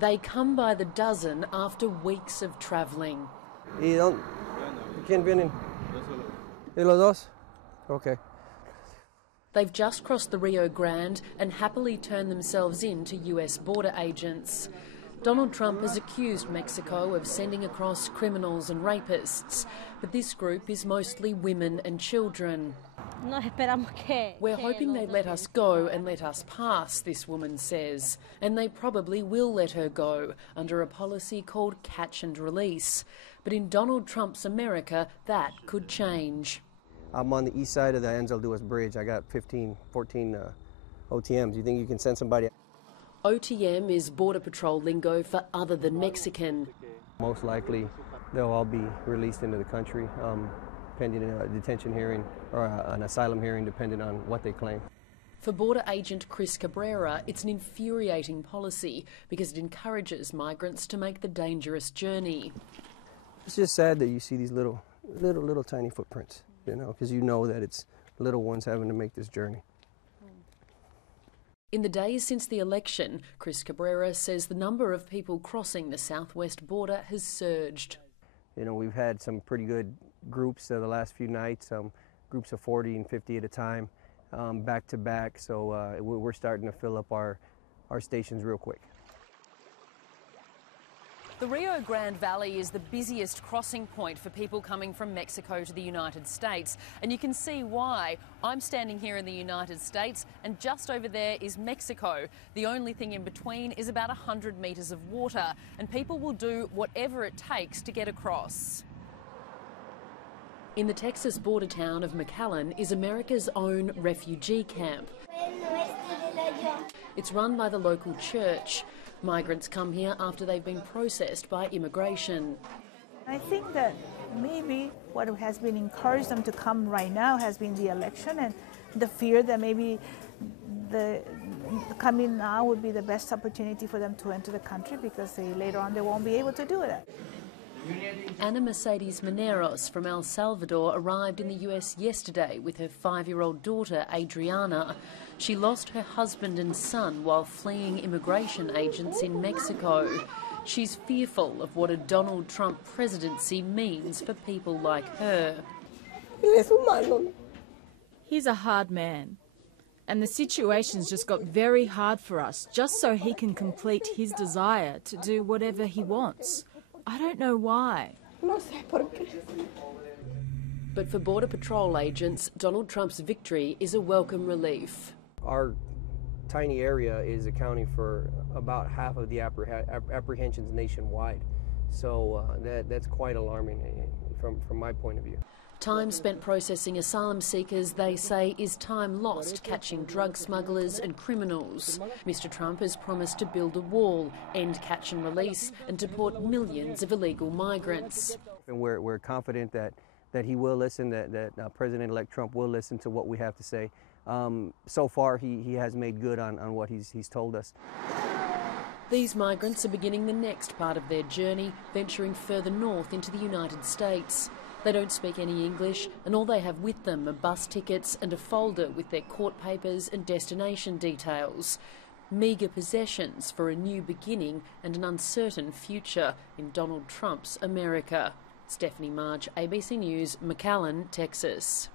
They come by the dozen after weeks of travelling. ¿Quién vienen? ¿Y los dos? Okay. They've just crossed the Rio Grande and happily turned themselves in to US border agents. Donald Trump has accused Mexico of sending across criminals and rapists, but this group is mostly women and children. We're hoping they let us go and let us pass, this woman says, and they probably will let her go under a policy called catch and release. But in Donald Trump's America, that could change. I'm on the east side of the Angel Duas Bridge. I got 14 OTMs. You think you can send somebody? OTM is Border Patrol lingo for other than Mexican. Most likely they'll all be released into the country, pending a detention hearing or an asylum hearing, depending on what they claim. For Border Agent Chris Cabrera, it's an infuriating policy because it encourages migrants to make the dangerous journey. It's just sad that you see these little tiny footprints, you know, because you know that it's little ones having to make this journey. In the days since the election, Chris Cabrera says the number of people crossing the southwest border has surged. You know, we've had some pretty good groups the last few nights, groups of 40 and 50 at a time, back to back, so we're starting to fill up our stations real quick. The Rio Grande Valley is the busiest crossing point for people coming from Mexico to the United States, and you can see why. I'm standing here in the United States, and just over there is Mexico. The only thing in between is about 100 metres of water, and people will do whatever it takes to get across. In the Texas border town of McAllen is America's own refugee camp. It's run by the local church. Migrants come here after they've been processed by immigration. I think that maybe what has been encouraged them to come right now has been the election and the fear that maybe the coming now would be the best opportunity for them to enter the country because later on they won't be able to do it. Ana Mercedes Mineros from El Salvador arrived in the US yesterday with her 5-year-old daughter, Adriana. She lost her husband and son while fleeing immigration agents in Mexico. She's fearful of what a Donald Trump presidency means for people like her. He's a hard man, and the situation's just got very hard for us, just so he can complete his desire to do whatever he wants. I don't know why. But for Border Patrol agents, Donald Trump's victory is a welcome relief. Our tiny area is accounting for about half of the apprehensions nationwide. So that's quite alarming from my point of view. Time spent processing asylum seekers, they say, is time lost catching drug smugglers and criminals. Mr. Trump has promised to build a wall, end catch and release, and deport millions of illegal migrants. And we're confident that he will listen, that President-elect Trump will listen to what we have to say. So far, he has made good on what he's told us. These migrants are beginning the next part of their journey, venturing further north into the United States. They don't speak any English, and all they have with them are bus tickets and a folder with their court papers and destination details. Meagre possessions for a new beginning and an uncertain future in Donald Trump's America. Stephanie March, ABC News, McAllen, Texas.